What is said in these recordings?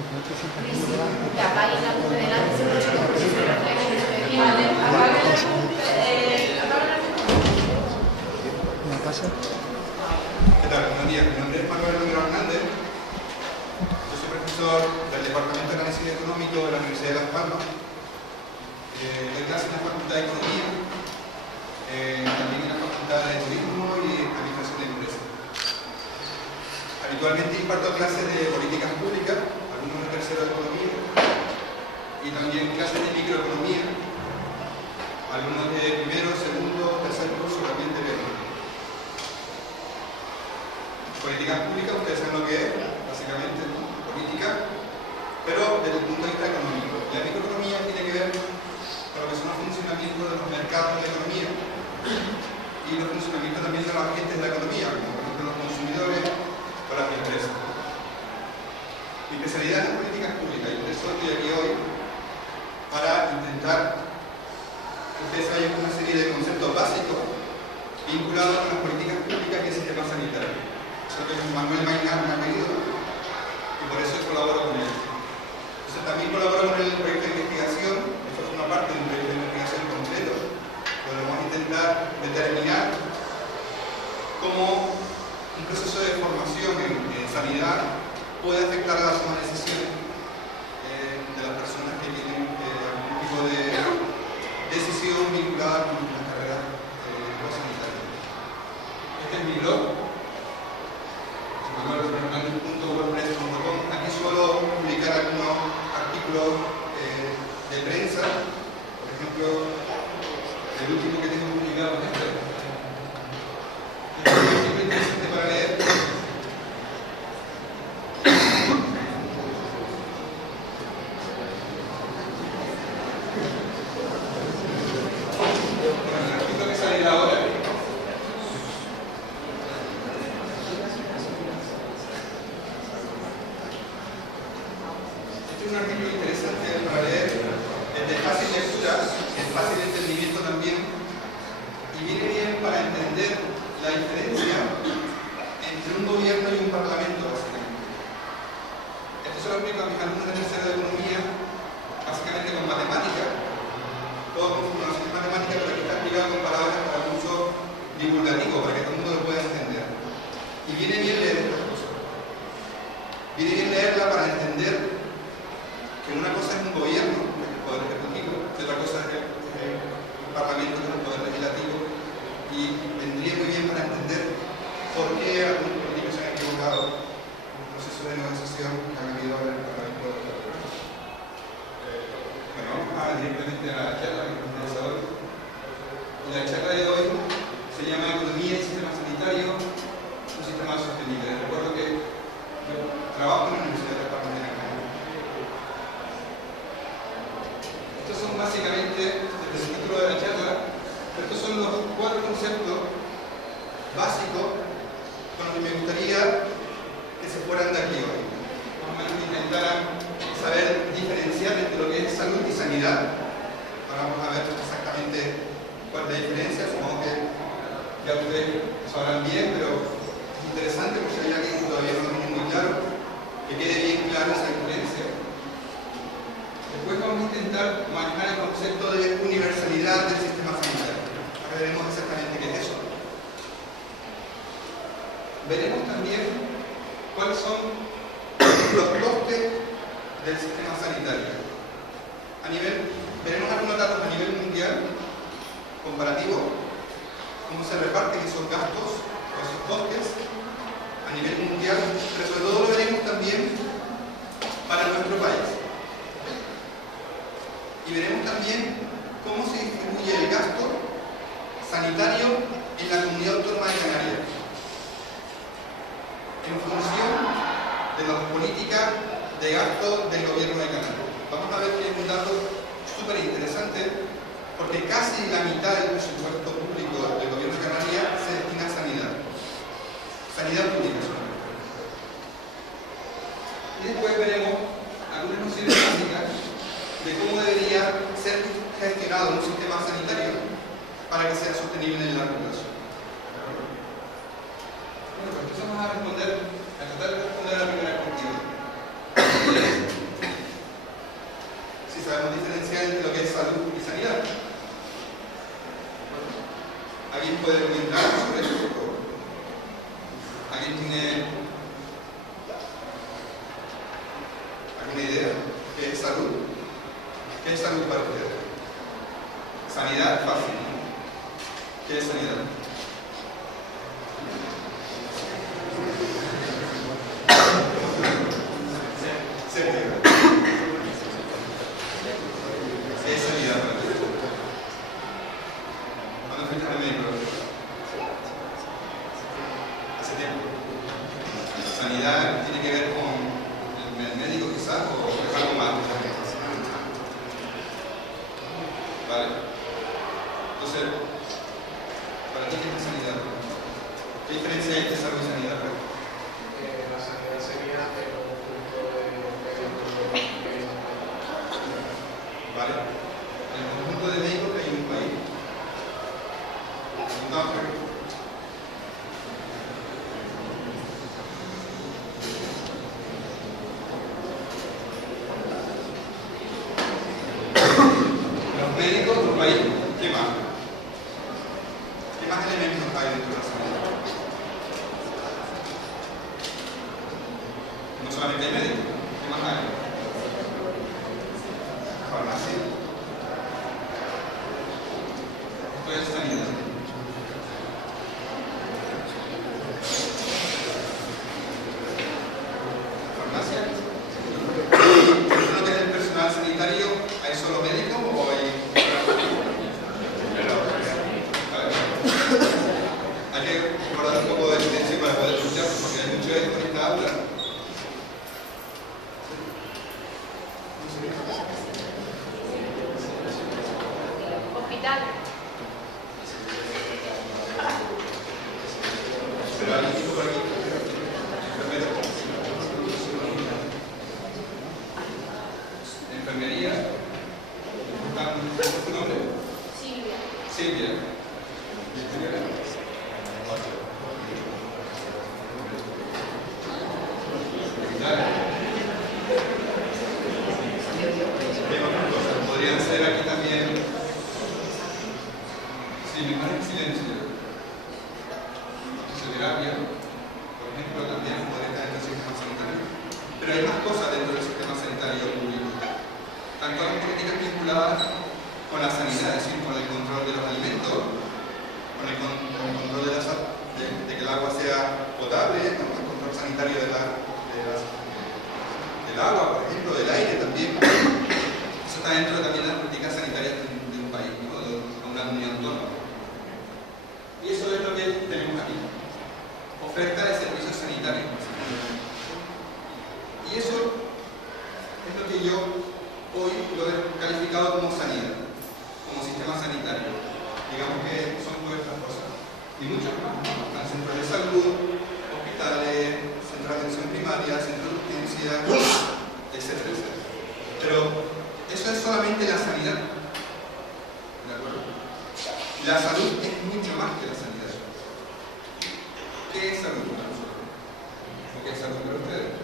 La página de delante se lo chico porque se lo traigo ¿Qué tal? Buenos días. Mi nombre es Manuel Romero Hernández. Yo soy profesor del Departamento de Análisis Económico de la Universidad de Las Palmas. Doy clases en la Facultad de Economía, también en la Facultad de Turismo y Administración de Empresas. Habitualmente imparto clases de políticas públicas, alumnos de tercero de Economía, y también clases de microeconomía, alumnos de primero, segundo, tercer curso, también de B1. Políticas públicas, ustedes saben lo que es, básicamente, ¿no? Política, pero desde el punto de vista económico. La microeconomía tiene que ver con lo que son los funcionamientos de los mercados de la economía y los funcionamientos también de los agentes de la economía, como por ejemplo los consumidores o las empresas. Mi especialidad es en políticas públicas y por eso estoy aquí hoy para intentar que ustedes se vayan con una serie de conceptos básicos vinculados con las políticas públicas y el sistema sanitario. Eso que Manuel Mainar me ha pedido y por eso colaboro con él. Entonces también colaboro con el proyecto de investigación. Esto es una parte de un proyecto de investigación completo donde vamos a intentar determinar cómo un proceso de formación en sanidad puede afectar a la toma de decisiones de las personas que tienen algún tipo de decisión vinculada con la carrera sanitaria. Este es mi blog. Aquí suelo publicar algunos artículos de prensa, por ejemplo, el último que tengo publicado es este. Es muy interesante para leer. Bueno, el artículo que sale ahora. Este es un artículo interesante para leer, es de fácil lectura, es fácil entendimiento también, y viene bien para entender la diferencia entre un gobierno y un parlamento, básicamente. Esto se lo explico a mis alumnos de tercero de economía, básicamente con matemáticas, todo con formulación matemática, pero aquí está explicado con palabras para el uso divulgativo, para que todo el mundo lo pueda entender. Y viene bien leer estas cosas. Viene bien leerla para entender que una cosa es un gobierno, que es el poder ejecutivo, y otra cosa es el parlamento, que es el poder legislativo, y vendría muy bien para entender por qué algunos políticos se han equivocado en un proceso de negociación que han habido en el Parlamento de la República. Bueno, vamos a directamente a la charla que nos interesa hoy. Y la charla de hoy se llama Economía y Sistema Sanitario, un sistema sostenible. Les recuerdo que yo trabajo en la Universidad de Las Palmas de Gran Canaria. Estos son básicamente, desde el título de la charla, estos son los 4 conceptos básicos con los que me gustaría que se fueran de aquí hoy. Más o menos que intentaran saber diferenciar entre lo que es salud y sanidad. Ahora vamos a ver exactamente cuál es la diferencia. Supongo que ya ustedes lo sabrán bien, pero es interesante porque si hay alguien que todavía no lo tiene muy claro, que quede bien claro esa diferencia. Después vamos a intentar manejar el concepto de universalidad del sistema sanitario. Ahora veremos exactamente qué es eso. Veremos también cuáles son los costes del sistema sanitario. Veremos algunos datos a nivel mundial, comparativo, cómo se reparten esos gastos o esos costes a nivel mundial, pero sobre todo lo veremos también para nuestro país. Y veremos también cómo se distribuye el gasto sanitario en la Comunidad Autónoma de Canarias en función de las políticas de gasto del gobierno de Canarias. Vamos a ver que es un dato súper interesante porque casi la mitad del presupuesto público del gobierno de Canarias se destina a sanidad. Sanidad pública solamente. Y después veremos algunas nociones básicas de cómo debería ser gestionado un sistema sanitario para que sea sostenible en el largo plazo. Bueno, pues empezamos a tratar de responder a la primera pregunta. sabemos diferenciar entre lo que es salud y sanidad. ¿Alguien puede comentar sobre eso, por favor? ¿Alguien tiene alguna idea? ¿Qué es salud? ¿Qué es salud para ustedes? Sanidad, fácil, ¿no? ¿Qué es sanidad? ¿Qué es sanidad para ustedes? ¿Cuándo fuiste al médico? Hace tiempo. Sanidad tiene que ver con el médico quizás o es algo más. Vale. Entonces, ¿para ti qué es sanidad? ¿Qué diferencia hay entre salud y sanidad? La sanidad sería el conjunto de Vale. El conjunto de médicos que hay en un país. Un doctor. Los médicos de un país, ¿qué más? ¿Qué más elementos hay dentro de la sanidad? No solamente hay médicos, ¿qué más hay? Farmacia. Esto es sanidad. Farmacia. ¿Dentro de lo que es el personal sanitario hay solo médicos o hay? Vale. Hay que guardar un poco de silencio para poder escuchar porque hay mucho eco en esta aula. Hospital. Pero hay equipo por aquí. Enfermero. Enfermería. ¿Tu nombre? Silvia. Silvia. Dale. Podrían ser aquí también. Sí, me parece silencio. Fisioterapia, por ejemplo, también podría estar en el sistema sanitario. Pero hay más cosas dentro del sistema sanitario público. Tanto las políticas vinculadas con la sanidad, es decir, con el control de los alimentos, con el control de que el agua sea potable, ¿no? El control sanitario del agua, por ejemplo, del aire también. Eso está dentro también de las políticas sanitarias de un país, ¿no? De una comunidad autónoma. Y eso es lo que tenemos aquí. Oferta de servicios sanitarios. Y eso es lo que yo hoy lo he calificado como sanidad, como sistema sanitario. Digamos que son todas estas cosas. Y muchas más, ¿no? Están centros de salud, hospitales, centros de atención primaria, centros de urgencia, etcétera, etcétera. Pero eso es solamente la sanidad. ¿De acuerdo? La salud es mucho más que la sanidad. ¿Qué es salud para nosotros? ¿O qué es salud para ustedes?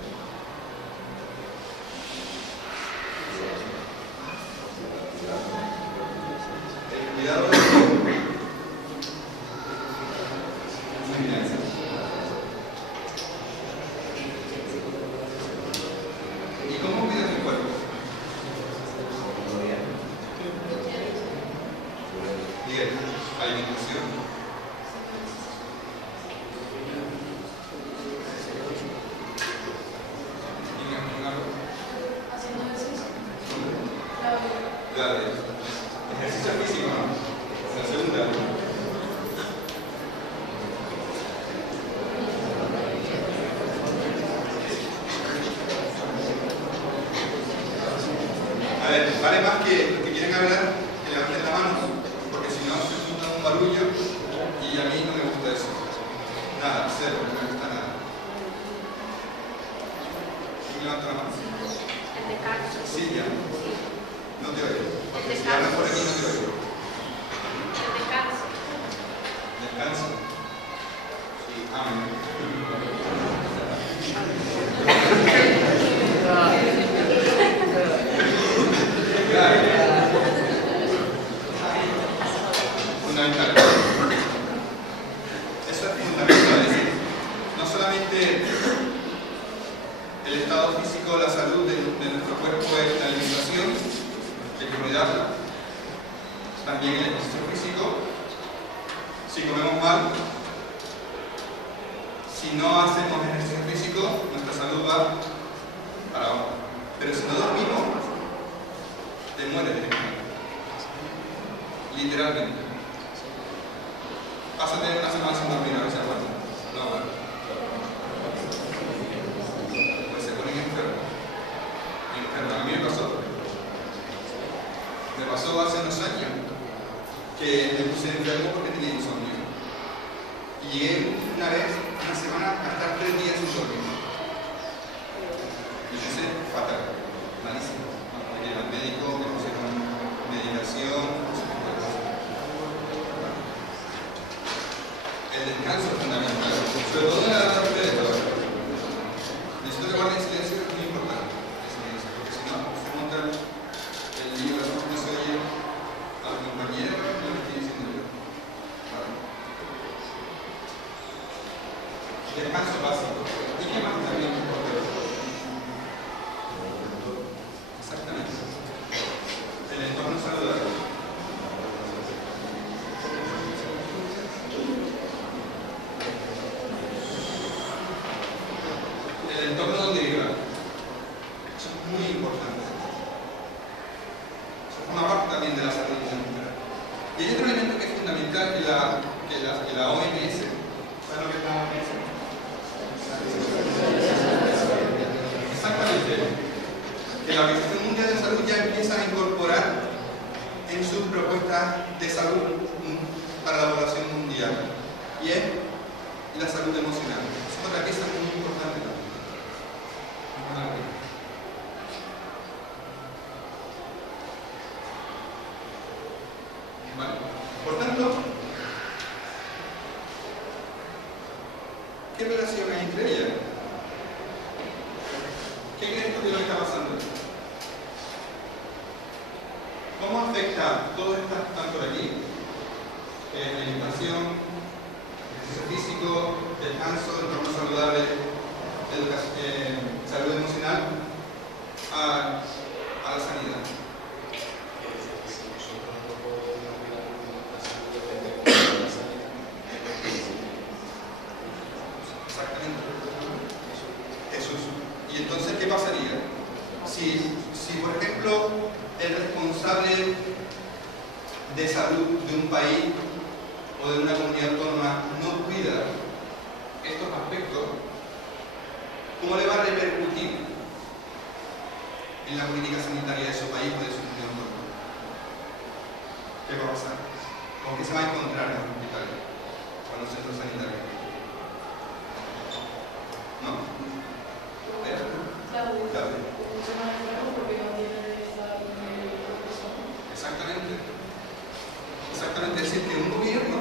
El cuidado de ¿y cómo cuidas tu cuerpo? Miguel, alimentación. Haciendo ejercicio. Dale. Ejercicio físico, ¿no? La segunda. A ver, vale más que los que quieren hablar que levanten la mano, porque si no se junta un barullo y a mí no me gusta eso. Nada, cero, no me gusta nada. ¿Quién levanta la mano? El descanso. Silvia, no te oigo. El Si hablas por aquí descanso. no te oigo. El descanso. Descanso. Sí, amén. literalmente. Vas a tener una semana sin dormir a veces, bueno, no, bueno. Pues se ponen enfermos. A mí me pasó hace unos años que me puse enfermo porque tenía insomnio. Y llegué una vez, una semana, a estar 3 días sin dormir. Y yo sé, fatal, malísimo. Me llevé al médico, me pusieron medicación, no sé qué cosa. El descanso es fundamental, sobre todo en la edad de todo. Necesito que guarden silencio, es muy importante. Porque si no, se monta el lío, no se oye a los compañeros, lo que estoy diciendo yo. Vale. Descanso básico. ¿Y qué más también es importante? Exactamente. El entorno saludable. El entorno donde vibrar. Eso es muy importante. Eso forma parte también de la salud mental. Y hay otro elemento que es fundamental que la OMS, ¿sabes lo que es la OMS? Exactamente. Que la Organización Mundial de Salud ya empieza a incorporar en sus propuestas de salud para la población mundial. Y es la salud emocional. Es otra pieza muy importante también. Vale. Por tanto, ¿qué relación hay entre ellas? ¿Qué crees tú que es lo que está pasando? ¿Cómo afecta todo esto que están por aquí? Alimentación, ejercicio físico, descanso, entorno saludable, salud emocional, a la sanidad. Exactamente. Jesús. Y entonces, ¿qué pasaría? Si por ejemplo, el responsable de salud de un país o de una comunidad autónoma no cuida estos aspectos, ¿cómo le va a repercutir en la política sanitaria de su país o de su comunidad autónoma? ¿Qué va a pasar? ¿Con qué se va a encontrar en los hospitales o en los centros sanitarios? ¿No? Claro. Exactamente. Es decir, que un gobierno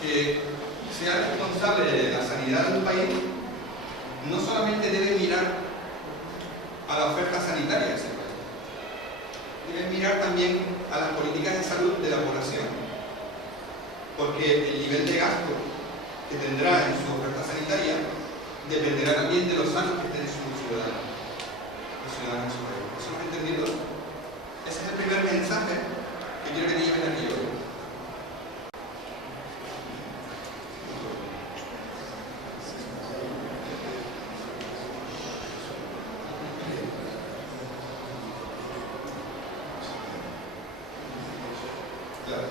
que sea responsable de la sanidad de un país no solamente debe mirar a la oferta sanitaria de ese país, debe mirar también a las políticas de salud de la población, porque el nivel de gasto que tendrá en su oferta sanitaria dependerá también de los sanos que estén sus ciudadanos en su país. ¿Eso lo han entendido? Ese es el primer mensaje que quiero que te lleven aquí hoy. Claro.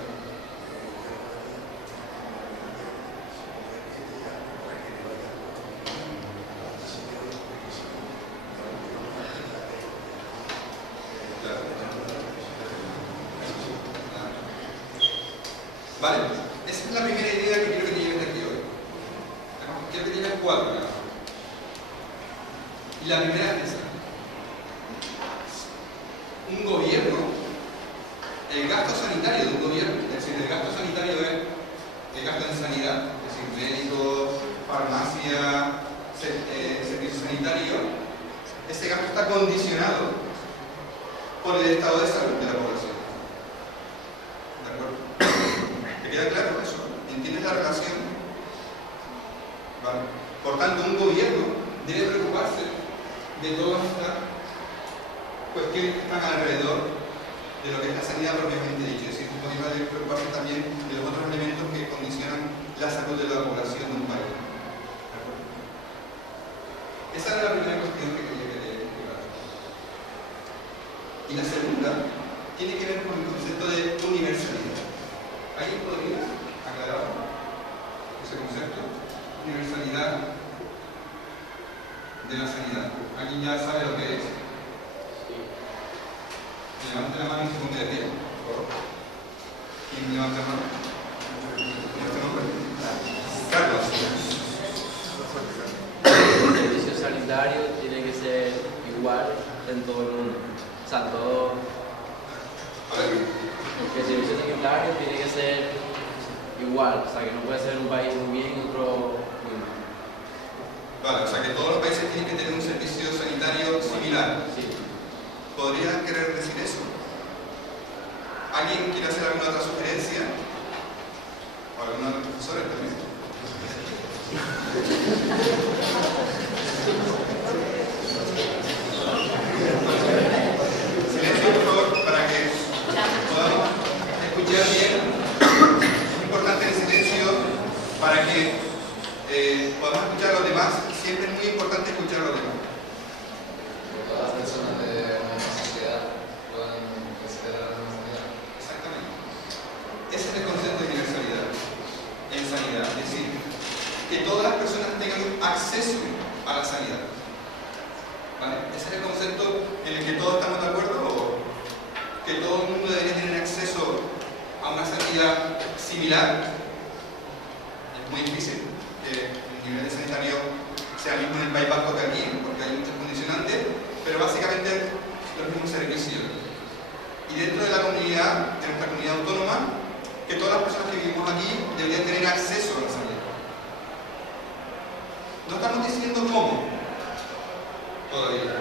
Vale, esa es la primera idea que quiero que te lleves de aquí hoy. Quiero que te lleves 4. Y la primera es esa. Un gobierno, el gasto sanitario de un gobierno, es decir, el gasto sanitario es el gasto en sanidad, es decir, médicos, farmacia, servicios sanitarios, ese gasto está condicionado por el estado de salud de la población. ¿De acuerdo? ¿Te queda claro eso? ¿Entiendes la relación? Vale. Por tanto, un gobierno debe preocuparse de todas estas cuestiones que están alrededor de lo que es la sanidad propiamente dicho. Es decir, un gobierno debe preocuparse también de los otros elementos que condicionan la salud de la población de un país. ¿De acuerdo? Esa era la primera cuestión que quería que te explicara. Y la segunda tiene que ver con el concepto de universalidad. ¿Alguien podría aclarar ese concepto? Universalidad de la sanidad. ¿Alguien ya sabe lo que es? Levante la mano y se ponga de pie. ¿Quién levanta la mano? ¿Nuestro nombre? Carlos. El servicio sanitario tiene que ser igual en todo el mundo. O sea, todo. El servicio sanitario tiene que ser igual. O sea, que no puede ser un país muy bien y otro muy mal. Vale, o sea que todos los países tienen que tener un servicio sanitario similar. Sí. ¿Podría querer decir eso? ¿Alguien quiere hacer alguna otra sugerencia? ¿O alguno de los profesores también? Silencio, por favor, para que podamos escuchar bien. Es importante el silencio para que podamos escuchar a los demás. Siempre es muy importante escuchar a los demás. Todas las personas de una sociedad puedan acceder a la sanidad. Exactamente. Ese es el concepto de universalidad en sanidad. Es decir, que todas las personas tengan acceso a la sanidad. ¿Vale? Ese es el concepto en el que todos estamos de acuerdo, o que todo el mundo debería tener acceso a una sanidad similar. Es muy difícil que el nivel de sanitario sea el mismo en el País Vasco que aquí, porque hay muchos condicionantes, pero básicamente los mismos servicios. Y dentro de la comunidad, de nuestra comunidad autónoma, que todas las personas que vivimos aquí deberían tener acceso a la sanidad. No estamos diciendo cómo todavía,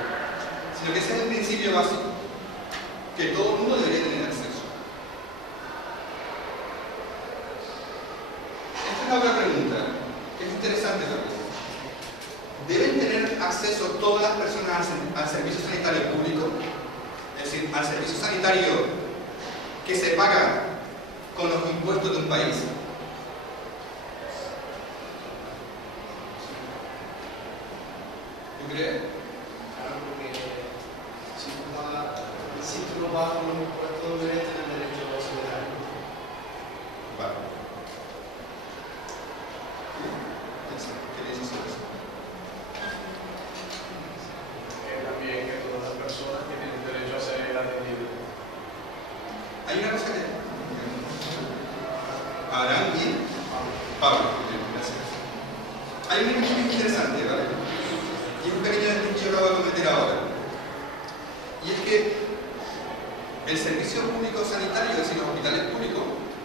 sino que ese es el principio básico, que todo el mundo debería tener acceso. Esta es la otra pregunta, que es interesante también. ¿Deben tener acceso todas las personas al servicio sanitario público? Es decir, al servicio sanitario que se paga con los impuestos de un país. ¿Tú crees? Claro, porque si tú no pagas los impuestos, deberías tener derecho a sanitario. Vale. ¿Qué dices sobre eso? También que todas las personas tienen derecho a ser atendidas. Hay una cosa que... ¿Harán bien? Pablo, bien, gracias. Hay una cosa muy interesante, ¿vale? Y es un pequeño detalle que yo acabo de cometer ahora. Y es que el servicio público sanitario, es decir, los hospitales públicos,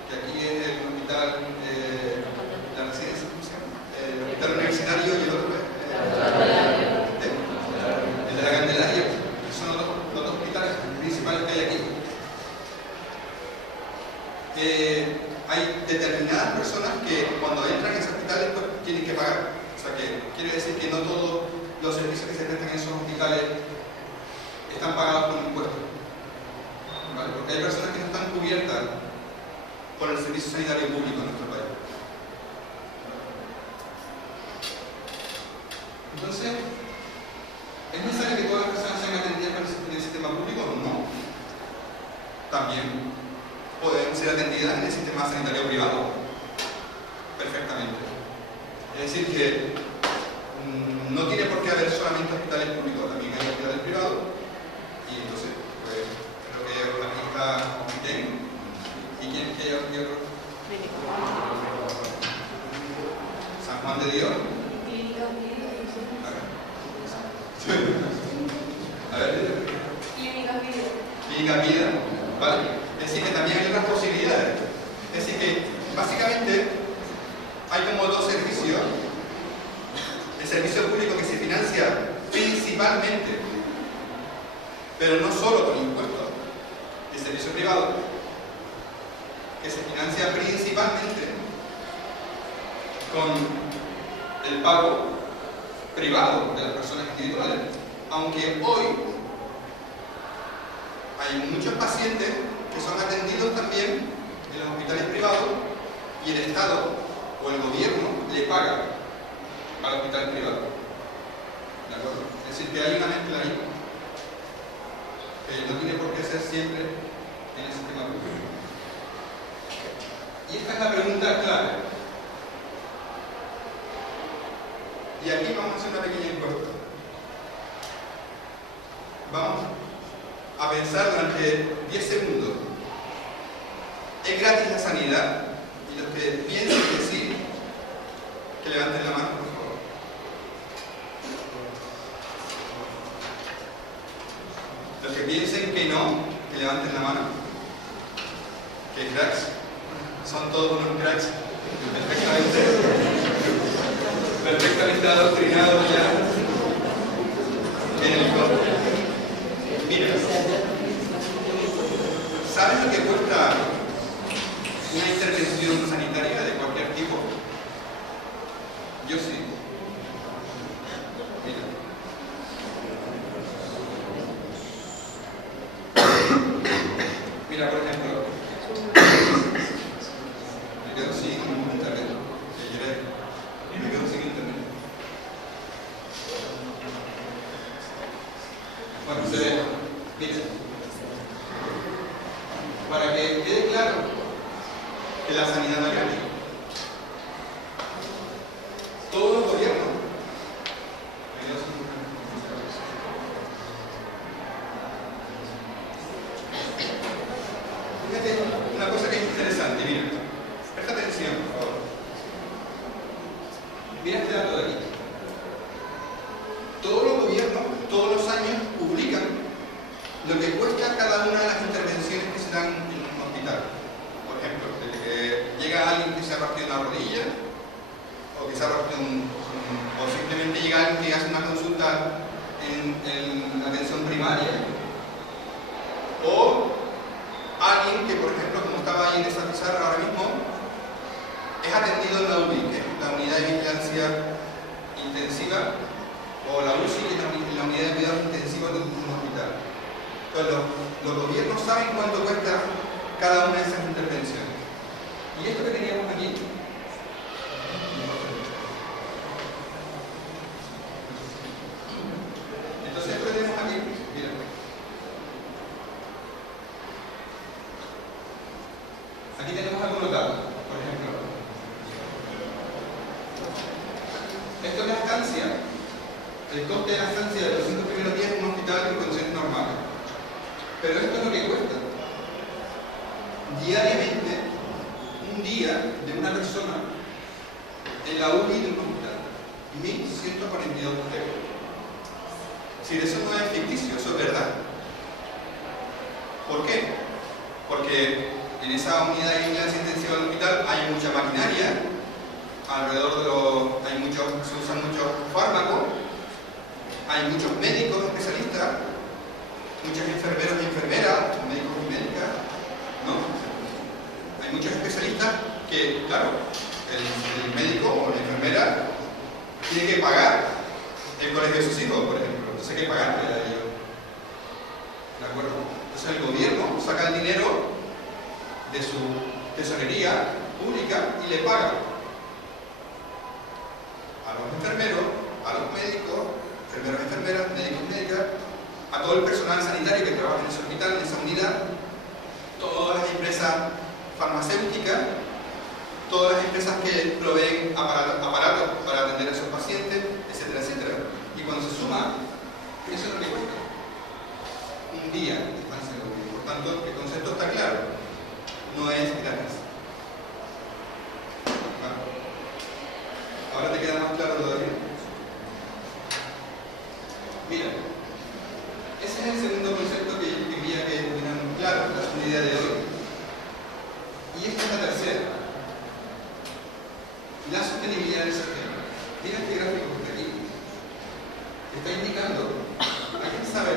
que aquí es el hospital, la residencia, ¿cómo se llama? El hospital universitario y el otro es... el de la Candelaria, que son los dos hospitales principales que hay aquí. Hay determinadas personas que cuando entran en esos hospitales pues, tienen que pagar. O sea que quiere decir que no todos los servicios que se prestan en esos hospitales están pagados con impuestos. ¿Vale? Porque hay personas que no están cubiertas por el servicio sanitario público en nuestro país. Entonces, ¿es necesario que todas las personas sean atendidas por el sistema público? No. También pueden ser atendidas en el sistema sanitario privado. Perfectamente. Es decir, que no tiene por qué haber solamente hospitales públicos, también hay hospitales privados. Y entonces, pues, creo que aquí está Omiten. ¿Y quién es que hay otro? San Juan de Dios. A ver, Clínica Vida, ¿vale? Es decir, que también hay otras posibilidades. Es decir, que básicamente hay como dos servicios. El servicio público que se financia principalmente, pero no solo con impuestos. El servicio privado, que se financia principalmente con el pago privado de las personas individuales. Aunque hoy hay muchos pacientes que son atendidos también en los hospitales privados y el Estado o el gobierno le paga al hospital privado. ¿De acuerdo? Es decir, que hay una mezcla ahí que no tiene por qué ser siempre en el sistema público. Y esta es la pregunta clave. Y aquí vamos a hacer una pequeña encuesta. Vamos a pensar durante 10 segundos. ¿Es gratis la sanidad? Y los que piensen que sí, que levanten la mano, por favor. Los que piensen que no, que levanten la mano. ¿Qué cracks? Son todos unos cracks. Perfectamente adoctrinados ya en el código. Mira, ¿sabes lo que cuesta una intervención sanitaria de cualquier tipo? Yo sí. Mira. Mira, por ejemplo, me quedo sin internet. Me quedo sin internet. Bueno, mira, para que quede claro que la sanidad no es gratis. Todos los gobiernos. Fíjate una cosa que es interesante, mira. Presta atención, por favor. Mira este dato de aquí. Todos los gobiernos, todos los años, publican lo que cuesta cada una de las intervenciones que se dan en un hospital. Por ejemplo, desde que llega alguien que se ha partido una rodilla, o que se ha partido o simplemente llega alguien que hace una consulta en la atención primaria, o alguien que, por ejemplo, como estaba ahí en esa pizarra ahora mismo, es atendido en la UBI, que es la unidad de vigilancia intensiva, o la UCI, que es la unidad de cuidados intensivos de un hospital. Entonces, los gobiernos saben cuánto cuesta cada una de esas intervenciones. Y esto que teníamos aquí, entonces esto que tenemos aquí, mira, aquí tenemos algunos datos, por ejemplo, esto es la estancia, el coste de la estancia de los 5 primeros días en un hospital en condiciones normales. Pero esto es lo que cuesta. Diariamente, un día de una persona en la UBI de un hospital, 1.142 euros. Si eso no es ficticio, eso es verdad. ¿Por qué? Porque en esa unidad de vigilancia intensiva del hospital hay mucha maquinaria, alrededor de se usan muchos fármacos, hay muchos médicos especialistas, muchos enfermeros y enfermeras, médicos y médicas, ¿no? Hay muchos especialistas que, claro, el médico o la enfermera tiene que pagar el colegio de sus hijos, por ejemplo. Entonces hay que pagarle a ellos. ¿De acuerdo? Entonces el gobierno saca el dinero de su tesorería pública y le paga a los enfermeros, a los médicos, enfermeros y enfermeras, médicos y médicas, a todo el personal sanitario que trabaja en ese hospital, en esa unidad, todas las empresas farmacéuticas, todas las empresas que proveen aparatos para atender a esos pacientes, etcétera, etcétera. Y cuando se suma, eso es lo que cuesta. Un día de estancia en la UBI. Por tanto, el concepto está claro. No es gratis. ¿Vale? Ahora te queda más claro todavía. Mira. Ese es el segundo concepto que yo quería que tuvieran claro, la unidad de hoy. Y esta es la tercera. La sostenibilidad del sistema. Mira este gráfico que está aquí. Está indicando, ¿alguien sabe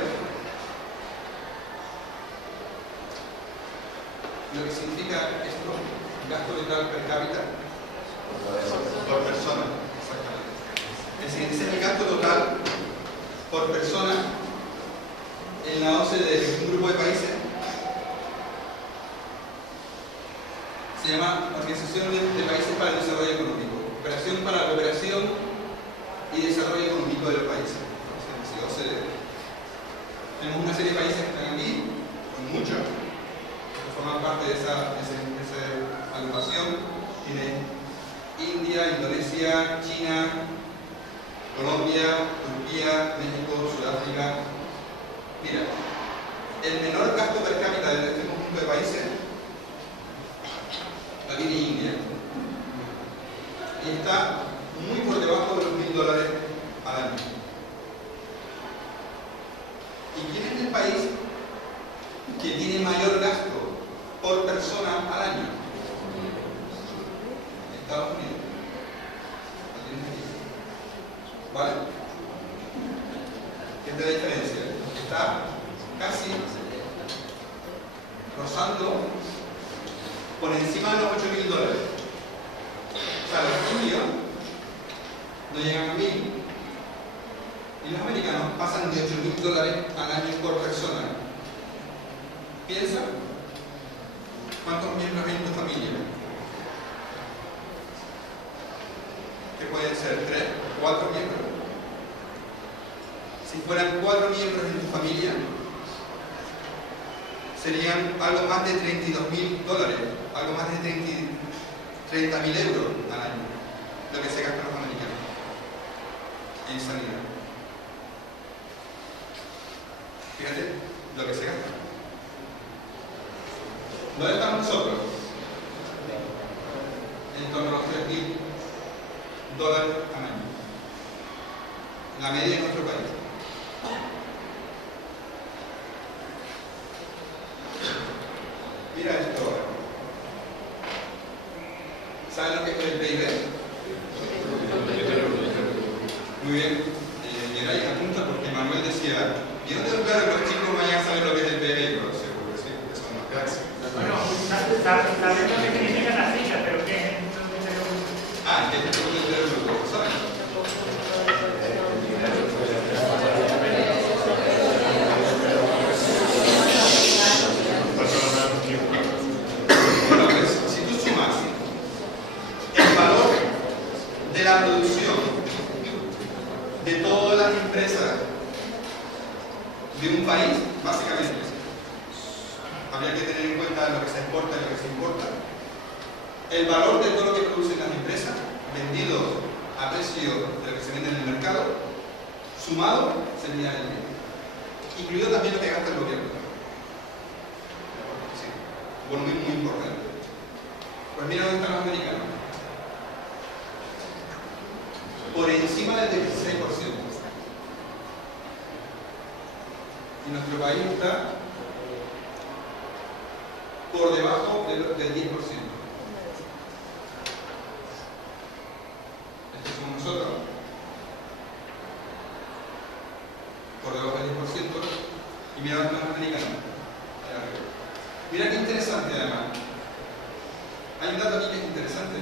lo que significa esto? Gasto total per cápita por persona. Exactamente. Es decir, ese es el gasto total por persona en la OCDE, de un grupo de países. Se llama Organización de Países para el Desarrollo Económico, Operación para la Cooperación y Desarrollo Económico de los Países, OCDE. Tenemos una serie de países que están aquí, con muchos, parte de esa agrupación. Tiene India, Indonesia, China, Colombia, Turquía, México, Sudáfrica. Mira, el menor gasto per cápita de este conjunto de países la tiene India. Y está muy por debajo de los $1000 al año. ¿Y quién es el país que tiene mayor gasto por persona al año? Estados Unidos. Lo tienes aquí. ¿Vale? ¿Qué es la diferencia? Está casi rozando por encima de los $8000. O sea, los indios no llegan a 1000 y los americanos pasan de $8000 al año por persona. Piensa, ¿cuántos miembros hay en tu familia? Que pueden ser 3, 4 miembros. Si fueran 4 miembros en tu familia, serían algo más de $32.000, algo más de 30.000 euros al año, lo que se gastan los americanos en sanidad. Fíjate lo que se gasta. ¿Dónde estamos nosotros? En torno a los $3.000 al año. La media en nuestro país. Mira esto ahora. ¿Saben lo que es el PIB? Muy bien. Mira y apunta porque Manuel decía, ¿y dónde claro que los chicos vayan a saber lo que es el PIB? Pero seguro que sí, porque son más cracks. Bueno, sabemos lo que significan las cifras, pero ¿qué es? Ah, que es el producto interno bruto, ¿saben? Bueno, pues, si tú sumas el valor de la producción de todas las empresas de un país, básicamente, habría que tener en cuenta lo que se exporta y lo que se importa. El valor de todo lo que producen las empresas, vendido a precio de lo que se vende en el mercado, sumado, sería el dinero. Incluido también lo que gasta el gobierno. Sí, volumen muy importante. Pues mira dónde están los americanos. Por encima del 16%. Y nuestro país está por debajo del 10%. Estos somos nosotros, por debajo del 10%, y mira dónde están los americanos. Mira qué interesante además. Hay un dato aquí que es interesante.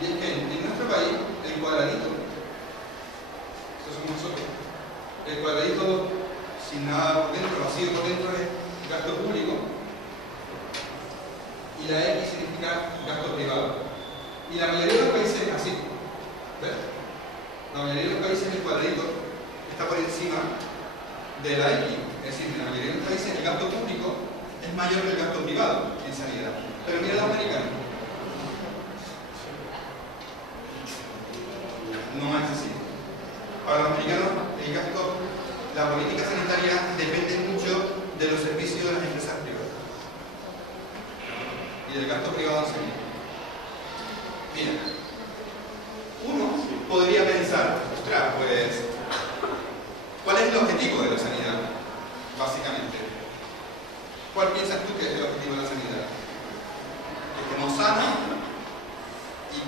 Y es que en nuestro país, el cuadradito, estos somos nosotros, el cuadradito sin nada por dentro, vacío por dentro, es gasto público, y la X significa gasto privado. Y la mayoría de los países es así. ¿Ves? La mayoría de los países el cuadradito está por encima de la X. Es decir, en la mayoría de los países el gasto público es mayor que el gasto privado en sanidad. Pero mira los americanos. No es así. Para los americanos el gasto, la política sanitaria depende mucho de los servicios de las empresas privadas y del gasto privado en sanidad. Mira, uno podría pensar, ostras, pues, ¿cuál es el objetivo de la sanidad? Básicamente, ¿cuál piensas tú que es el objetivo de la sanidad? Que estemos sanos y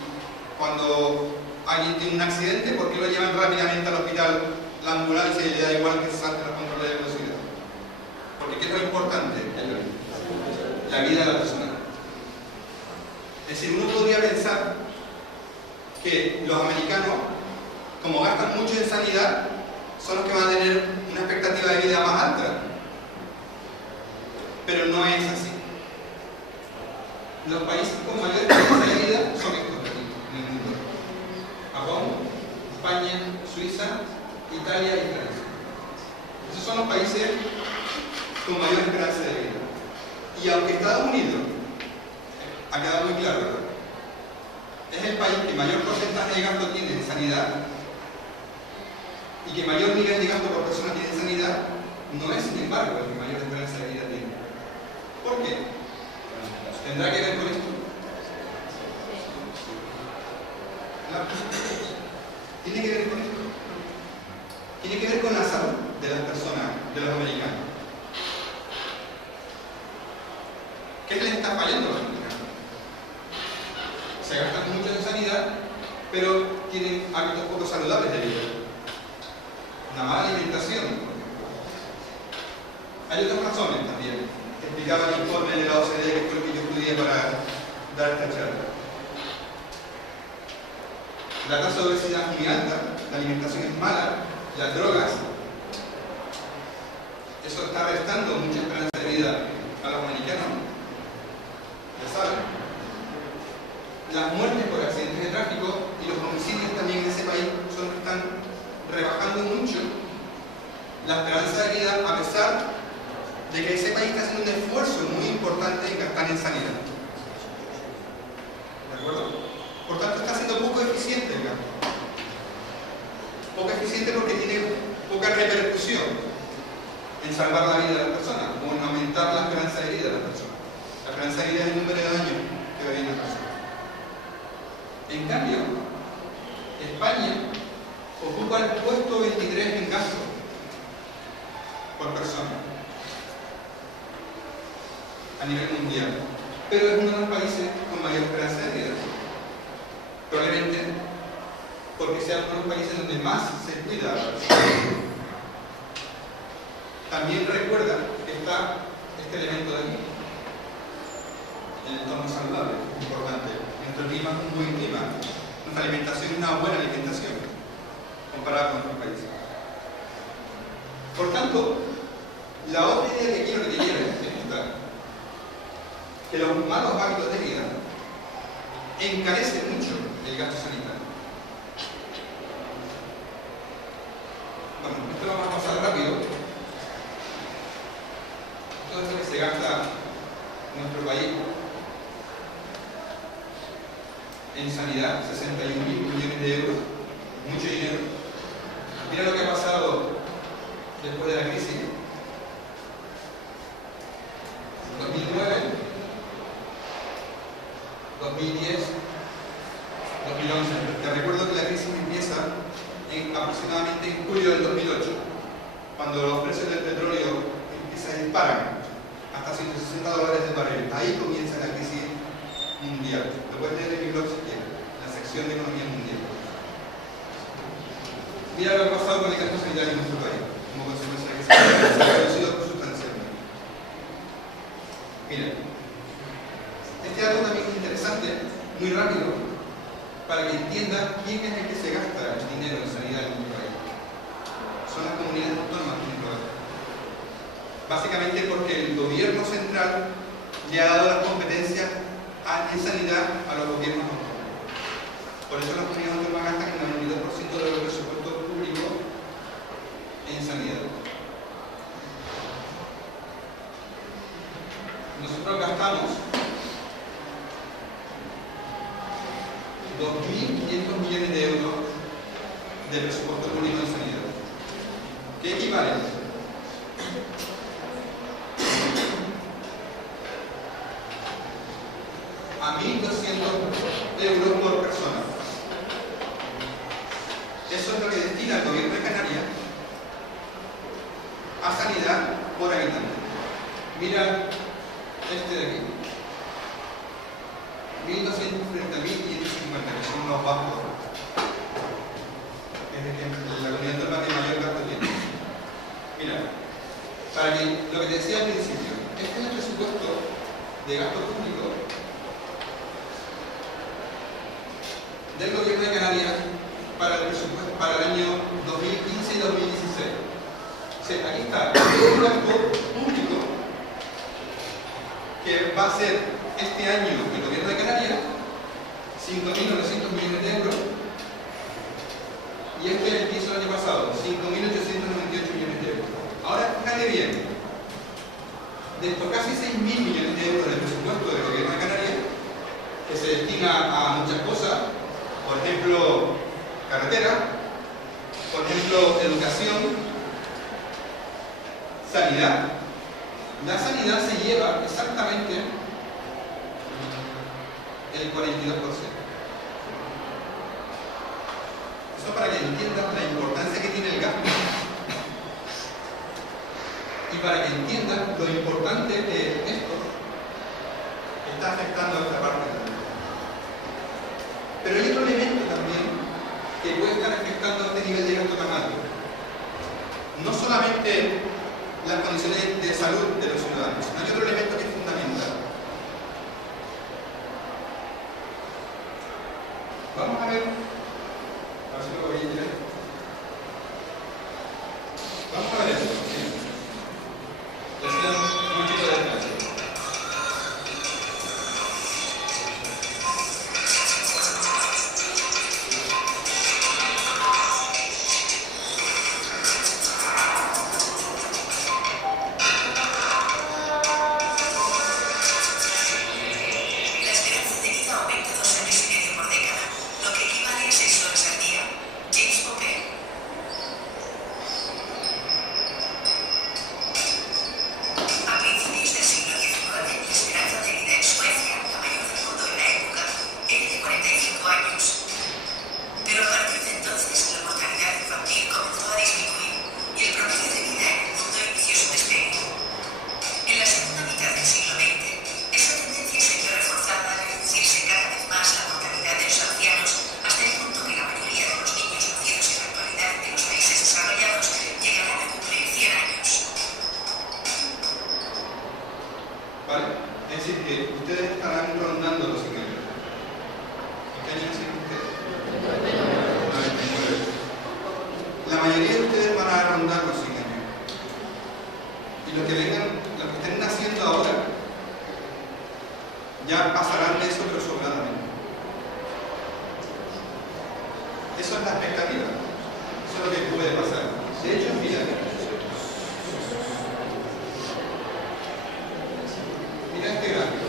cuando alguien tiene un accidente, ¿por qué lo llevan rápidamente al hospital la ambulancia y le da igual que se salte los controles de velocidad? Porque ¿qué es lo importante? La vida de la persona. Es decir, uno podría pensar que los americanos, como gastan mucho en sanidad, son los que van a tener una expectativa de vida más alta. Pero no es así. Los países con mayor expectativa de vida son estos aquí, en el mundo. Japón, España, Suiza, Italia y Francia. Esos son los países con mayor esperanza de vida. Y aunque Estados Unidos, ha quedado muy claro, ¿verdad?, es el país que mayor porcentaje de gasto tiene en sanidad y que mayor nivel de gasto por persona tiene en sanidad, no es, sin embargo, el que mayor esperanza de vida tiene. ¿Por qué? ¿Tendrá que ver con esto? Claro, tiene que ver con esto. Tiene que ver con la salud de las personas, de los americanos. ¿Qué les está fallando a los americanos? Se gastan mucho en sanidad, pero tienen hábitos poco saludables de vida. Una mala alimentación. Hay otras razones también, que explicaba el informe de la OCDE, que fue lo que yo estudié para dar esta charla. La tasa de obesidad es muy alta, la alimentación es mala, las drogas, eso está restando mucha esperanza de vida a los americanos, ya saben. Las muertes por accidentes de tráfico y los homicidios también en ese país están rebajando mucho la esperanza de vida, a pesar de que ese país está haciendo un esfuerzo muy importante en gastar en sanidad. ¿De acuerdo? Por tanto, está siendo poco eficiente el gasto. Poco eficiente porque tiene poca repercusión en salvar la vida de las personas o en aumentar la esperanza de vida de las personas. La esperanza de vida es el número de años que vive una persona. En cambio, España ocupa el puesto 23 en gasto por persona a nivel mundial, pero es uno de los países con mayor esperanza de vida. Probablemente porque sea uno de los países donde más se cuida. También recuerda que está este elemento de aquí, el entorno saludable, importante. Nuestro clima es un buen clima, nuestra alimentación es una buena alimentación comparada con otros países. Por tanto, la otra idea que quiero que te lleves es esta: que los malos hábitos de vida encarecen mucho el gasto sanitario. Bueno, esto lo vamos a pasar rápido. Todo esto que se gasta en nuestro país en sanidad, 61.000 millones de euros, mucho dinero. Mira lo que ha pasado después de la crisis. 2009, 2010, 2011. Te recuerdo que la crisis empieza aproximadamente en julio del 2008, cuando los precios del petróleo se disparan hasta $160 el barril. Ahí comienza la crisis mundial. Lo puedes leer en mi blog si quieres, la sección de economía mundial. Mira lo que ha pasado con el gasto sanitario en nuestro país, como consecuencia de que se ha reducido sustancialmente. Mira, este dato también es interesante, muy rápido, para que entiendan quién es el que se gasta el dinero en sanidad en nuestro país. Son las comunidades autónomas que lo hacen. Básicamente porque el gobierno central le ha dado las competencias en sanidad a los gobiernos autónomos. Por eso las comunidades autónomas gastan el 92% de los presupuestos públicos en sanidad. Nosotros gastamos 2.500 millones de euros de presupuesto público en sanidad. ¿Qué equivale? A 1.200 euros por persona. Eso es lo que destina el gobierno de Canarias a sanidad por habitante. Mira este de aquí. 1.200 frente a 1.550, que son los bajos. Es la comunidad autónoma que mayor gasto tiene. Mira, para que lo que te decía al principio, este es el presupuesto de gasto público del gobierno de Canarias para el año 2015 y 2016. O sea, aquí está el gasto público que va a ser este año el gobierno de Canarias, 5.900 millones de euros, y este es el que hizo el año pasado, 5.898 millones de euros. Ahora, fíjate bien, de estos casi 6.000 millones de euros del presupuesto del gobierno de Canarias, que se destina a muchas cosas, por ejemplo, carretera, por ejemplo, educación, sanidad. La sanidad se lleva exactamente el 42%. Eso para que entiendan la importancia que tiene el gasto y para que entiendan lo importante que esto está afectando a esta parte también. Pero hay otro elemento también que puede estar afectando este nivel de gasto tan alto. No solamente las condiciones de salud de los ciudadanos, sino hay otro elemento que es fundamental. Vamos a ver si lo voy a entender. Vamos a ver esto. ¿Sí? Les doy un momentito de descanso. ¿Vale? Es decir, que ustedes estarán rondando los 50. ¿En qué año nacieron ustedes? 99. La mayoría de ustedes van a rondar los 100 años. Y los que vengan, los que estén naciendo ahora, ya pasarán de eso, pero sobradamente. Eso es la expectativa. Eso es lo que puede pasar. De hecho, mira. Mira este gráfico.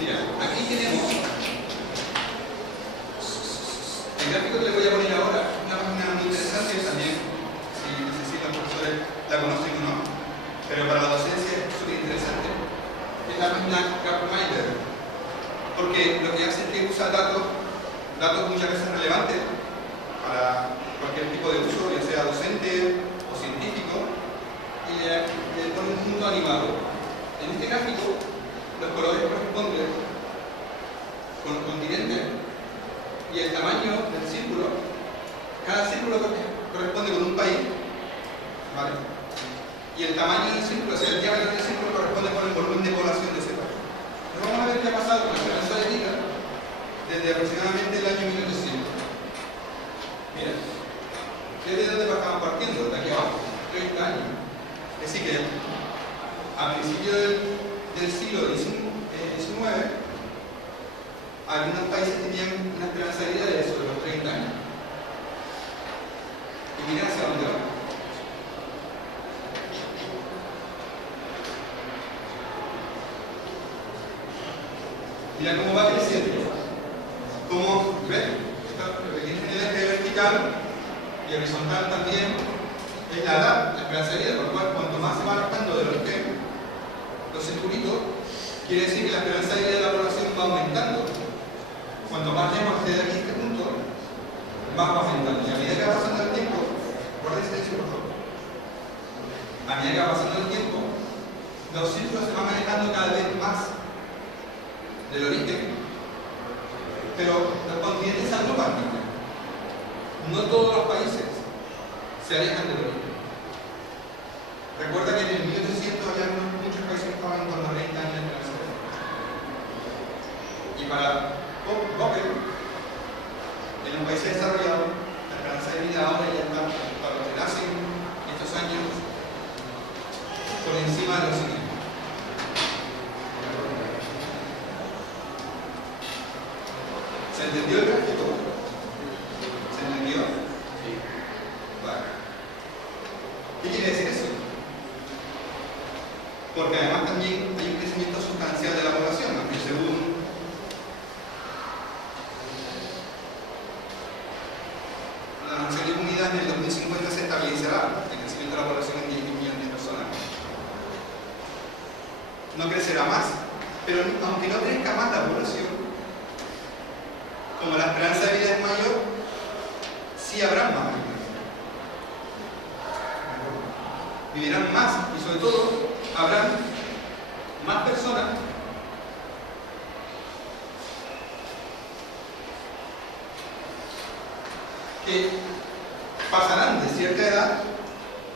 Mira, aquí tenemos el gráfico que les voy a poner ahora, una página muy interesante también, si necesitan los profesores la conocen o no, pero para la docencia es súper interesante. Es la página Gapminder, porque lo que hace es que usa datos muchas veces relevantes para cualquier tipo de uso, ya sea docente o científico, y le pone un mundo animado. En este gráfico, los colores corresponden con los continentes y el tamaño del círculo. Cada círculo corresponde con un país, ¿vale? Y el tamaño del círculo, o sea, el diámetro del círculo corresponde con el volumen de población de ese país. Pero vamos a ver qué ha pasado con la esperanza de vida desde aproximadamente el año 1800. Mira, ¿desde dónde estamos partiendo? De aquí abajo, 30 años. Es decir, que a principios del siglo XIX, algunos países tenían una esperanza de vida de sobre los 30 años. Y miren hacia dónde va. Mira cómo va creciendo. Como, ¿ves? Lo que tiene nivel vertical y horizontal también es la edad, la esperanza de vida, por lo cual cuanto más se va alejando de los circulitos, quiere decir que la esperanza de vida de la población va aumentando. Cuanto más lejos esté de aquí este punto, más va aumentando. Y a medida que va pasando el tiempo, guarda silencio por favor. A medida que va pasando el tiempo, los círculos se van alejando cada vez más del origen, pero los continentes se agrupan también. No todos los países se alejan del origen. Recuerda que en el 1800 había muchos países que estaban en torno a 30 años de esperanza de vida. Y para Popper, en los países desarrollados, la esperanza de vida ahora ya está, para los que nacen estos años, suma de lo siguiente. ¿Se entendió el gráfico? ¿Se entendió? Sí. Vale. ¿Qué quiere decir eso? Porque además también hay un crecimiento sustancial de la población, aunque según las Naciones Unidas en el 2050 se estabilizará el crecimiento de la población en 10 millones de personas. No crecerá más, pero aunque no crezca más la población, como la esperanza de vida es mayor, sí habrá más habitantes. Vivirán más y sobre todo habrán más personas que pasarán de cierta edad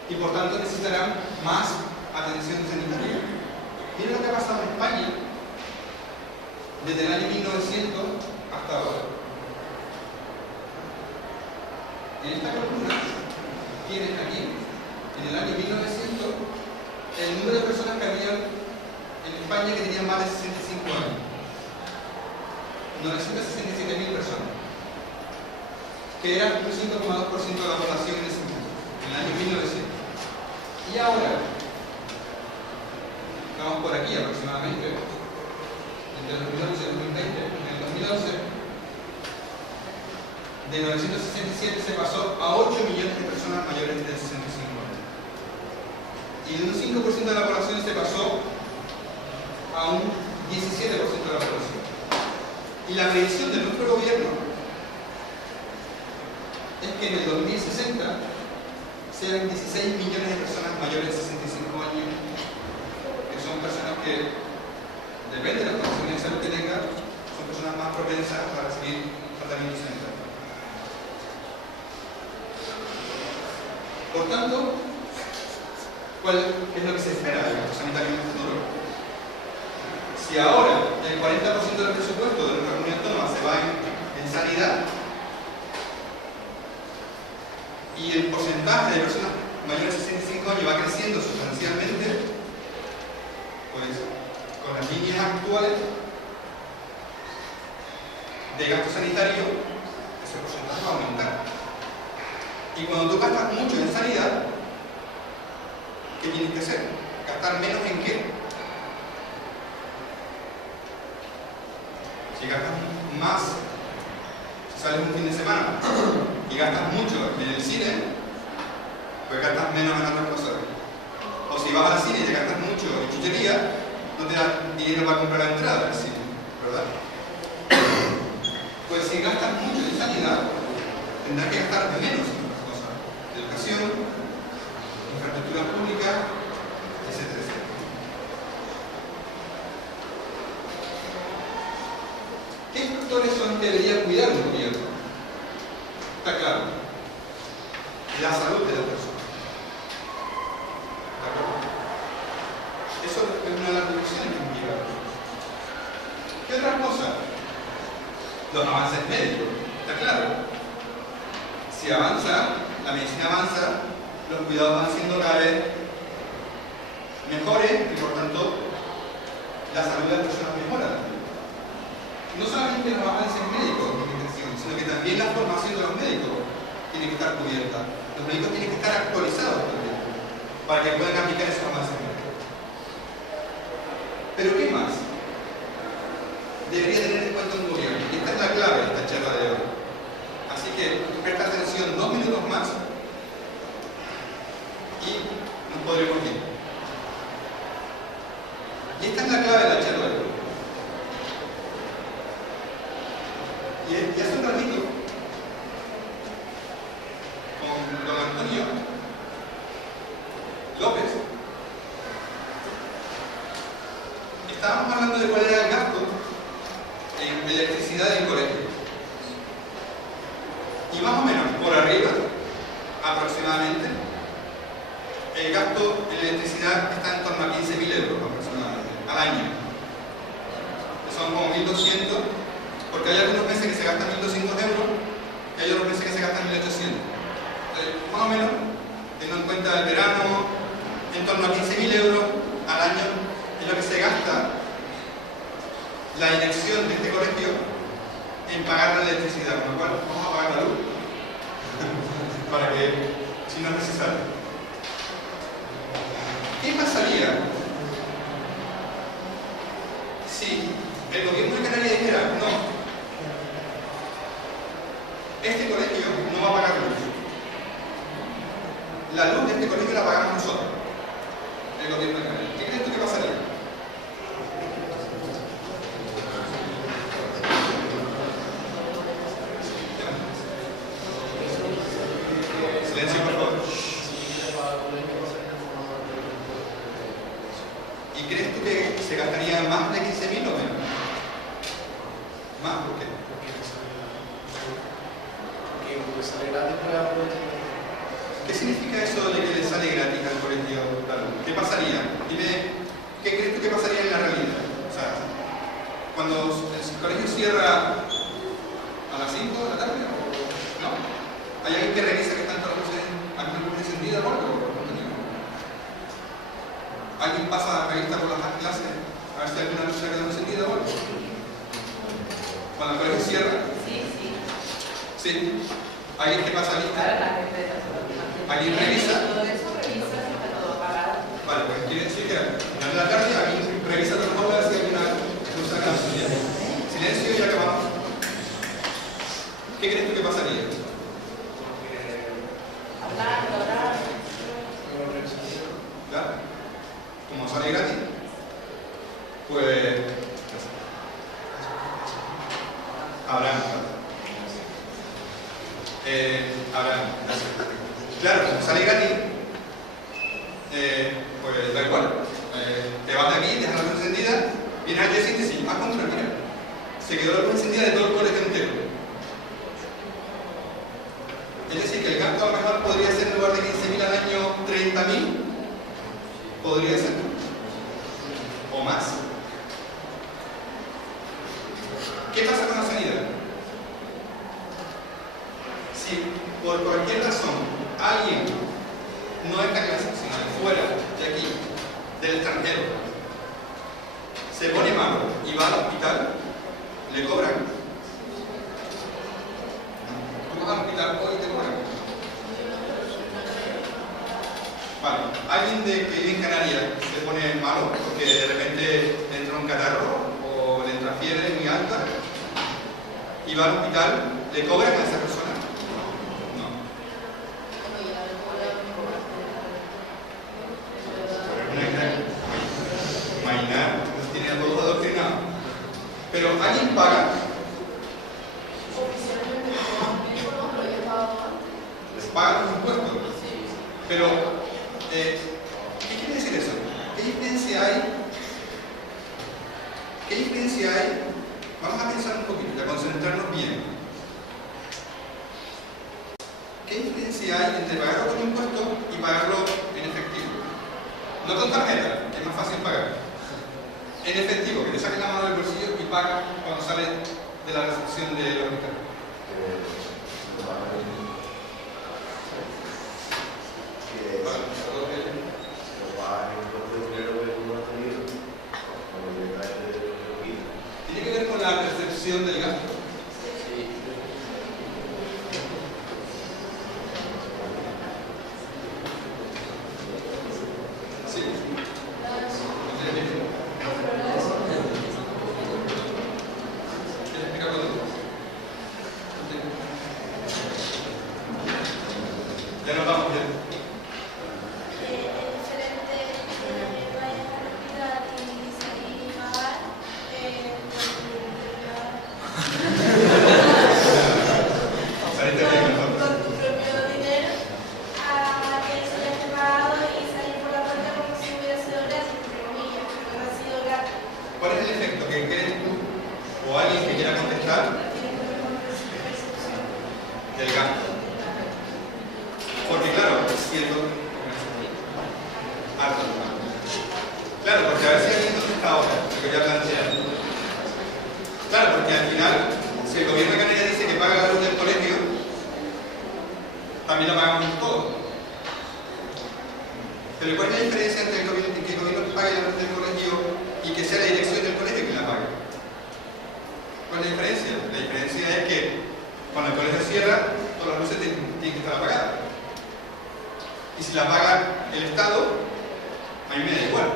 y por tanto necesitarán más atención sanitaria. Miren lo que ha pasado en España desde el año 1900 hasta ahora. En esta columna tienes aquí, en el año 1900, el número de personas que había en España que tenían más de 65 años. 967.000 personas, que era un 5,2% de la población en ese momento, en el año 1900. Y ahora, vamos por aquí aproximadamente, entre el 2011 y el 2020, en el 2011, de 967 se pasó a 8 millones de personas mayores de 65 años. Y de un 5% de la población se pasó a un 17% de la población. Y la previsión de nuestro gobierno es que en el 2060 sean 16 millones de personas mayores de 65 años, que son personas que, depende de la condición de salud que tengan, son personas más propensas para recibir tratamiento sanitario. Por tanto, ¿qué es lo que se espera del gasto sanitario en el futuro? Si ahora el 40% del presupuesto de nuestra comunidad autónoma se va en sanidad y el porcentaje de personas mayores de 65 años va creciendo sustancialmente, pues con las líneas actuales de gasto sanitario, ese porcentaje va a aumentar. Y cuando tú gastas mucho en sanidad, ¿qué tienes que hacer? ¿Gastar menos en qué? Si gastas más, si sales un fin de semana y gastas mucho en el cine, pues gastas menos en otras cosas. O si vas al cine y te gastas mucho en chuchería, no te dan dinero para comprar la entrada al cine, ¿verdad? Pues si gastas mucho en sanidad, tendrás que gastar menos en otras cosas. Educación, infraestructura pública, etcétera, etcétera. ¿Qué factores son que debería cuidar un gobierno? Está claro. La salud de las personas. ¿De acuerdo? Eso es una de las conclusiones que hemos llegado. ¿Qué otras cosas? Los avances médicos. Está claro. Si avanza, la medicina avanza, los cuidados van siendo cada vez mejores y por tanto la salud de las personas mejora. No solamente los avances médicos de investigación, sino que también la formación de los médicos tiene que estar cubierta. Los médicos tienen que estar actualizados también para que puedan aplicar esos avances médicos. Pero ¿qué más debería tener en cuenta un gobierno? Y esta es la clave de esta charla de hoy. Así que presta atención 2 minutos más y nos podremos ir. Y esta es la clave de la charla de hoy. Y hace un ratito, con don Antonio López, estábamos hablando de cuál era el gasto en electricidad del colegio. Y más o menos, por arriba, aproximadamente, el gasto en electricidad está en torno a 15.000 euros aproximadamente, al año. Que son como 1.200, porque hay algunos meses que se gastan 1.200 euros y hay otros meses que se gastan 1.800. Entonces, más o menos, teniendo en cuenta el verano, en torno a 15.000 euros al es lo que se gasta la dirección de este colegio en pagar la electricidad, con lo cual vamos a pagar la luz para que, si no es necesario. ¿Qué pasaría si el gobierno de Canarias dijera, no, este colegio no va a pagar luz? La luz de este colegio la pagamos nosotros, el gobierno de Canarias. ¿Qué crees tú que pasaría? Silencio, por favor. ¿Y crees tú que se gastaría más de 15.000 o menos? ¿Más? ¿Por qué? ¿Qué significa eso de que le sale gratis al colegio? ¿Qué pasaría? Dime, ¿qué crees tú que pasaría en la realidad? O sea, cuando el colegio cierra a las 5 de la tarde, ¿no? ¿Hay alguien que revisa que están todas las luces encendidas o algo? ¿Alguien pasa la revista por las clases a ver si alguna luz se ha quedado encendida o algo? Cuando el colegio cierra. Sí. ¿Alguien que pasa lista? ¿Alguien revisa? Vale, pues quiere decir que en la tarde alguien revisa todo el mundo a ver si alguna luz se ha quedado encendida. Silencio y acabamos. ¿Qué crees tú que pasaría? ¿Claro? Como sale gratis, pues Abraham, claro, como sale gratis, pues da igual. Te vas de aquí, dejas la luz encendida, vienes al día siguiente y dices, contra, mira, se quedó la luz encendida de todo el colegio entero. Es decir, que el gasto a lo mejor podría ser en lugar de 15.000 al año 30.000, podría ser, o más. ¿Qué pasa con la sanidad? Si por cualquier razón alguien no está en casa, sino de fuera, de aquí, del extranjero, se pone malo y va al hospital, le cobran. Tú vas al hospital hoy y te cobran. Vale, alguien que vive en Canarias se pone malo porque de repente le entra un catarro o le entra fiebre muy alta y va al hospital, ¿le cobran a esa persona? No. Imaginar, nos tiene a todos adoctrinados. Pero alguien paga. Les pagan los impuestos. Pero, ¿qué quiere decir eso? ¿Qué diferencia hay? ¿Qué diferencia hay? Vamos a pensar un poquito, a concentrarnos bien. ¿Qué diferencia hay entre pagarlo con impuestos y pagarlo en efectivo? No con tarjeta, que es más fácil pagar. En efectivo, que te saquen la mano del bolsillo y pagas cuando sales de la recepción del hospital. Tiene que ver con la percepción del gasto. Sí. ¿Quieres explicarlo tú? Ya nos vamos, ya. ¿Cuál es el efecto que crees tú o alguien que quiera contestar del gasto? Porque claro, claro, porque a ver si alguien contesta ahora, lo que ya planteé. Claro, porque al final, si el gobierno de Canarias dice que paga la luz del colegio, también la pagamos todos. Pero ¿cuál es la diferencia entre que el gobierno pague la luz del colegio y que sea la dirección del colegio quien la pague. ¿Cuál es la diferencia? La diferencia es que cuando el colegio cierra, todas las luces tienen que estar apagadas. Y si la paga el Estado, a mí me da igual.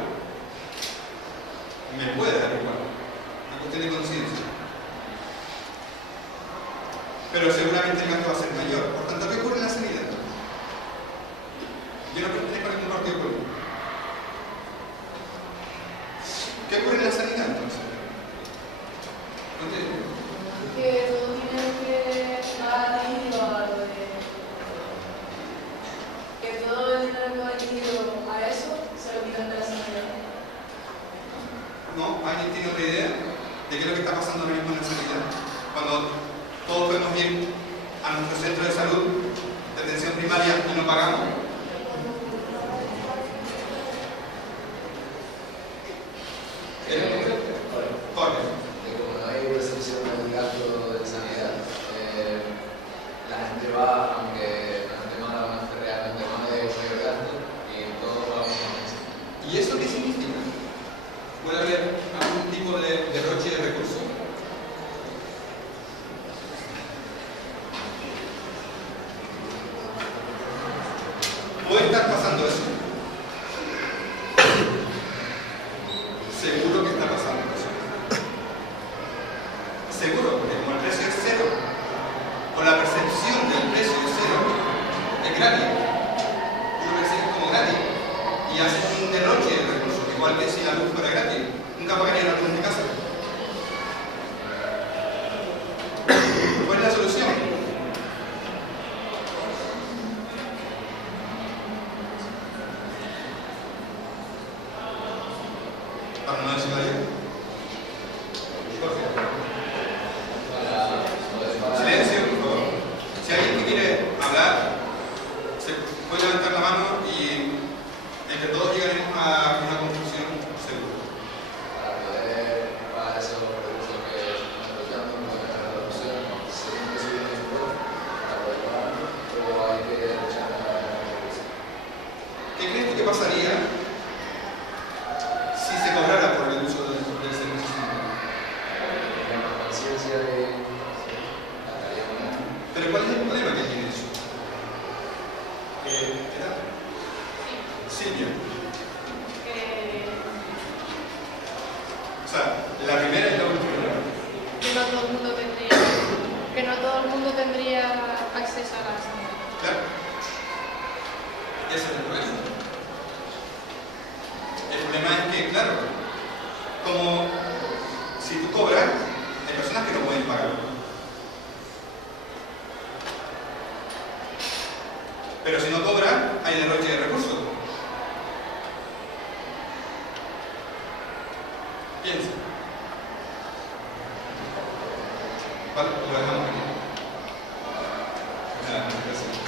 Me puede dar igual. Una cuestión de conciencia. Pero seguramente el gasto va a ser mayor. Por tanto, ¿qué ocurre en la sanidad? Yo no pertenezco a ningún partido político. ¿Qué ocurre en la sanidad entonces? ¿No entiendes? Que todo dinero que va dirigido a lo de... Que todo el dinero que va dirigido a eso se lo quitan de la sanidad. ¿No? ¿Alguien tiene otra idea de qué es lo que está pasando ahora mismo en la sanidad? Cuando todos podemos ir a nuestro centro de salud de atención primaria y no pagamos. Jorge. Que como no hay restricción del gasto de sanidad, la gente va, aunque la gente manda realmente más de mayor gasto, y todo va más. ¿Y eso qué significa? ¿Puede haber algún tipo de derroche de recursos? ¿Puede estar pasando eso? Seguro que está pasando eso. Seguro, porque como el precio es cero, o la percepción del precio es cero, es gratis. Uno percibe como gratis. Y hacen un derroche de recursos, igual que si la luz fuera gratis. Nunca pagaría la luz en mi casa. ¿Cuál es la solución? Para no decirlo yo. Jorge. Silencio, por favor. Si hay alguien que quiere hablar, se puede levantar la mano y entre todos llegaremos a una conclusión segura. Para poder pagar esos recursos que están apoyando, no hay la reducción, se tiene que subir el impuesto para poder pagarlo, o hay que rechazar la recursos. ¿Qué crees tú que pasaría si se cobrara por el uso del servicio sanitario? La conciencia de la calidad. Pero ¿cuál es el problema que tiene eso? ¿Edad? Silvia. O sea, la primera y la última. Que no todo el mundo tendría acceso a la sanidad. Claro. Ese es el problema. El problema es que, claro, como si tú cobras, hay personas que no pueden pagar. Pero si no cobran, hay derroche de recursos. Piensa. Vale, lo dejamos aquí. Gracias.